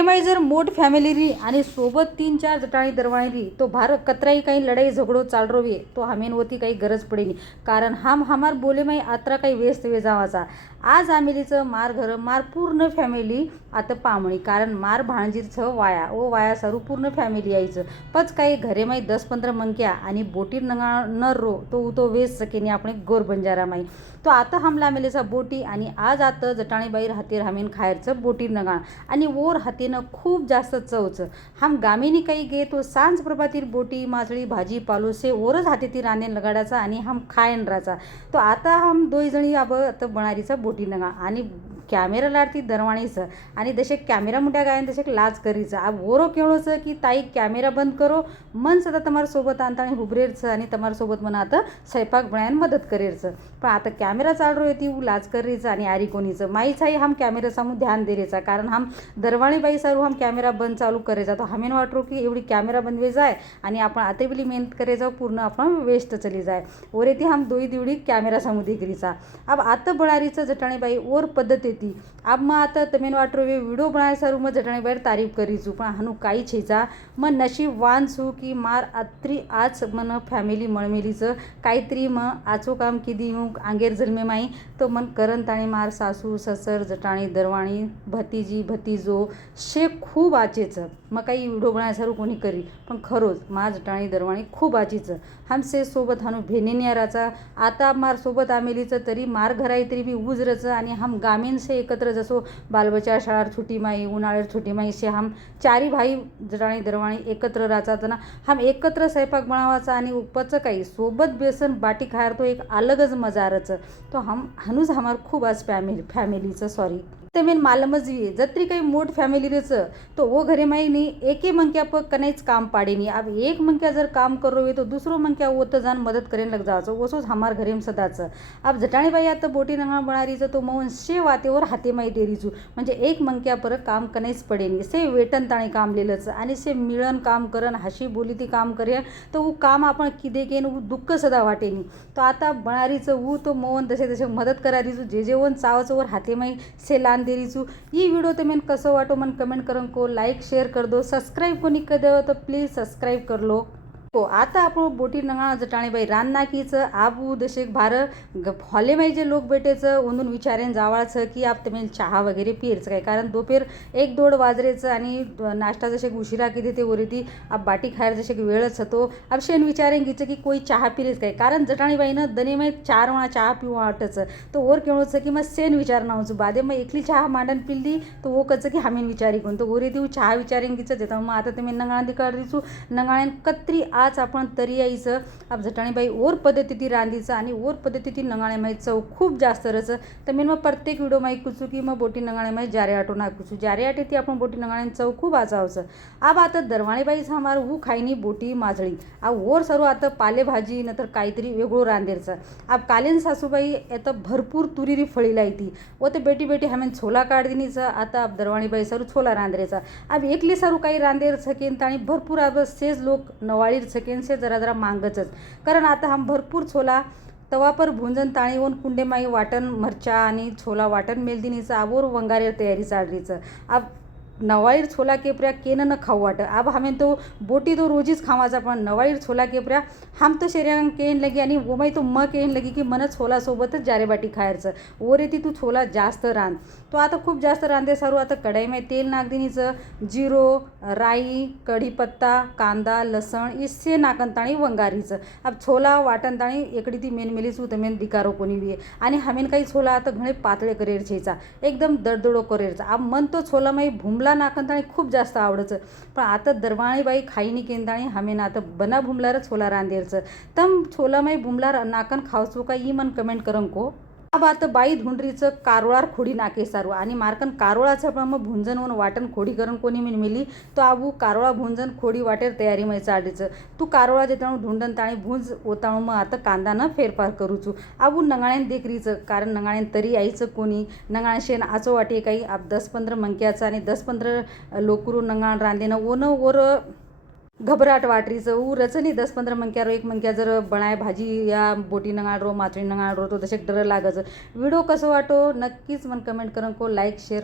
घरे माई जर मोठ फॅमिली री आणि सोबत 3-4 जटाणी दरवाणी री तो भार कतराई काही लढाई झगडो चाल रोवे तो हमेन होती काही गरज पडेनी कारण हम हमार बोले माई आत्रा काही व्यस्त वे जावाचा आज आमेलीचं मार घर मार पूर्ण फॅमिली आता पामणी कारण मार भाणजीरचं वाया ओ वाया सारू पूर्ण फॅमिली यायचं पच काही घरे माई 10-15 मंक्या आणि बोटीर नंगा न रो तो वेस सकेनी आपण गोर बंजारा माई तो आता हमला आमेलीचा बोटी आणि आज आता जटाणीबाई हातीर हमेन खायरचं बोटीर नंगा आणि ओर हातीनं खूप जास्त चवचं हम गामिनी काही गे तो सांज प्रभातीर बोटी मासळी भाजी पालो से ओरच हातीतील रांदेन लगाडाचा आणि हम खायन राचा तो आता हम दोई जणी अब आता बनारीचा बोटी नंगा आणि कॅमेरा लाडती दरवाणीचं आणि जसे कॅमेरा मुठ्या गायन तसे लाज करीचं अब ओरो केळोचं की ताई कॅमेरा बंद करो मन सदा तुम्हाला सोबत आणता आणि हुबरेरचं आणि तुम्हाला सोबत म्हणा आता स्वयंपाक बनायन मदत करेरचं पण आता कॅमेरा चालू येते ऊ लाज करीचं आणि आरी कोणीचं माहीच आहे हम कॅमेरा समोर ध्यान देरेचा कारण हम दरवाणीबाई सारू हम कॅमेरा बंद चालू करायचा तो हमेन वाटरो की एवढी कॅमेरा बंदवे जाय आणि आपण आता बिली मेहनत करायचा पूर्ण आपण वेस्ट चली जाय और येते हम दोई दिवडी कॅमेरा समोर दिकरीचा अब आता बनारीचं जटाणीबाई और पद्धत येते अब मग आता तमेन वाटरो वे व्हिडिओ बनाय सारू मग जटाणीबाई तारीफ करीचू पण हानू काही छेचा मग नशीब वानसू की मार आत्री आज मन फॅमिली मळमेलीचं काहीतरी मग आचो काम किती मग आंगेर जन्मे माई तो मन करंत आणि मार सासू ससर जटाणी दरवाणी भतीजी भतीजो शे खूप आचेचं मग काही व्हिडिओ बनाय सारू कोणी करी पण खरोच मा जटाणी दरवाणी खूप आचीचं हमसे सोबत हानू भेनेनियाराचा आता मार सोबत आमेलीचं तरी मार घराई तरी बी उजरचं आणि हम गामीन से एकत्र जसो बालबच्चा शाळार छुट्टी माई उन्हाळ्यात छुट्टी माई से हम चारी भाई जटाणी दरवाणी एकत्र राहतात ना हम एकत्र स्वयंपाक बनावाचा आणि उपचं काही सोबत बेसन बाटी खायर तो एक अलगच मजारचं तो हम हनूच हमार खूप आज फॅमिलीचं सॉरी ते मेन मालमजवी जत्री काही मोठ फॅमिली रेचं तो वो घरे माई नाही एके मंक्या प कनाईच काम पाडेनी अब एक मंक्या जर काम करो तो दुसरो मंक्या ओत जाण मदत करेन लग जायचं ओसोच हमार घरेम सदाचं अब जटाणीबाई आता बोटी नंगा बनारीचं तो मौन शे वातेवर हाते माई देरीचू म्हणजे एक मंक्या पर काम कनाईच पडेनी से वेटन ताणी काम लिहिलंच आणि से मिळन काम करन हाशी बोली ती काम करे तर वो काम आपण किदे केन वो दुःख सदा वाटेनी तो आता बनारीचं वो तो मौन तसे मदत करारीचू जे जेवण चावाचं वर हाते माई से लान देरीचू ये वीडियो ते मेन कसं वाटो मन कमेंट करून को लाईक शेअर कर दो सब्सक्राइब कोणी कर दो तो प्लीज सब्सक्राइब कर लो हो आता आपण बोटी नंगा जटाणीबाई रान नाकीचं आबू दशेक भार हॉले माई जे लोक भेटेचं उंदून विचारेन जावाळचं की आप तुम्ही चहा वगैरे पियरचं काय कारण दोपेर 1-2 वाजरेचं आणि नाश्ता जसे उशिरा किती ते वरती आप बाटी खायर जसे वेळच होतो अब शेन विचारेन घ्यायचं की कोई चहा पिरेच काय कारण जटाणीबाईनं दने माई 4 वेळा चहा पिऊ वाटचं तो वर केळोचं की मग सेन विचार नावचं बादे मग एकली चहा मांडण पिल्ली तो वो कचं की हमेन विचारी कोण तो वरती वो चहा विचारेन घ्यायचं देतं मग आता तुम्ही नंगाळा दिकाळ दिसू नंगाळ्यान कत्री आज आपण तरी यायचं अब जटाणीबाई ओर पद्धती रांधीचं आणि ओर पद्धती नंगाळे माई चव खूप जास्त रचं तर मी मग प्रत्येक व्हिडिओ माई कुचू की मग बोटी नंगाळे माई जारे आटो ना कुचू जारे आटे ती आपण बोटी नंगाळ्यान चव खूप आचावचं अब आता दरवाणीबाईचं हमार वो खायनी बोटी माजळी अब ओर सर्व आता पालेभाजी नंतर काहीतरी वेगळं रांधेरचं अब कालीन सासूबाई आता भरपूर तुरीरी फळीला येते व ते बेटी बेटी हमेन छोला काढदिनीचं आता अब दरवाणीबाई सारू छोला रांधरेचा अब एकली सारू काही रांधेर सकेन आणि भरपूर अब सेज लोक नवाळीर सकेन से जरा मांगचंच कारण आता हम भरपूर छोला तवा पर भुंजन ताणी होऊन कुंडे माई वाटण मरचा आणि छोला वाटण मेलदिनीचं आबोर वंगारेर तयारी चालरीचं अब नवाळीर छोला केपऱ्या केनं न खाऊ वाटं अब हमें तो बोटी तो रोजीच खावाचा पण नवाळीर छोला केपऱ्या हम तो शेऱ्या केन लगी आणि वो माई तो म केन लगी की मन छोला सोबतच जारेबाटी खायरचं ओर येते तू छोला जास्त रांध तो आता खूप जास्त रांधे सारू आता कढाईमध्ये तेल नागदिनीचं जिरो राई कढीपत्ता कांदा लसण इसे नाकनताणी वंगारीचं अब छोला वाटणताणी एकडी ती मेनमेलीच होतं मेन दिकारो कोणी बी आणि हमेन काही छोला आता घणे पातळे करेर छेचा एकदम दडदडो करेरचा अब मन तो छोला माई भुमला नाकनताणी खूप जास्त आवडचं पण आता दरवाणीबाई खाईनी केंदाणी हमेन आता बना भुमलारच छोला रांधेरचं तम छोला माई भुमलार नाकन खावचो का ई मन कमेंट करन को अब आता बाई धुंडरीचं कारोळार खोडी नाके सारू आणि मार्कन कारोळाचं पण मग भुंजन होऊन वाटण खोडी करून कोणी मिली तो आबू कारोळा भुंजन खोडी वाटेर तयारी मै चाडीचं तू कारोळा जेताणू धुंडन ताणी भुंज ओताणू मग आता कांदानं फेरफार करूचू आबू नंगाळ्यान देखरीचं कारण नंगाळ्यान तरी यायचं कोणी नंगाळ्यान शेण आचो वाटे काही अब 10-15 मंक्याचं आणि 10-15 लोकरू नंगाळ रांधेनं ओनं ओर घबराट वाटरीचं ऊ रचनी 10-15 मंक्या रो एक मंक्या जर बनाय भाजी या बोटी नंगाळ रो माचळी नंगाळ रो तो तसे डर लागायचं व्हिडिओ कसं वाटो नक्कीच मन कमेंट करून को लाईक शेअर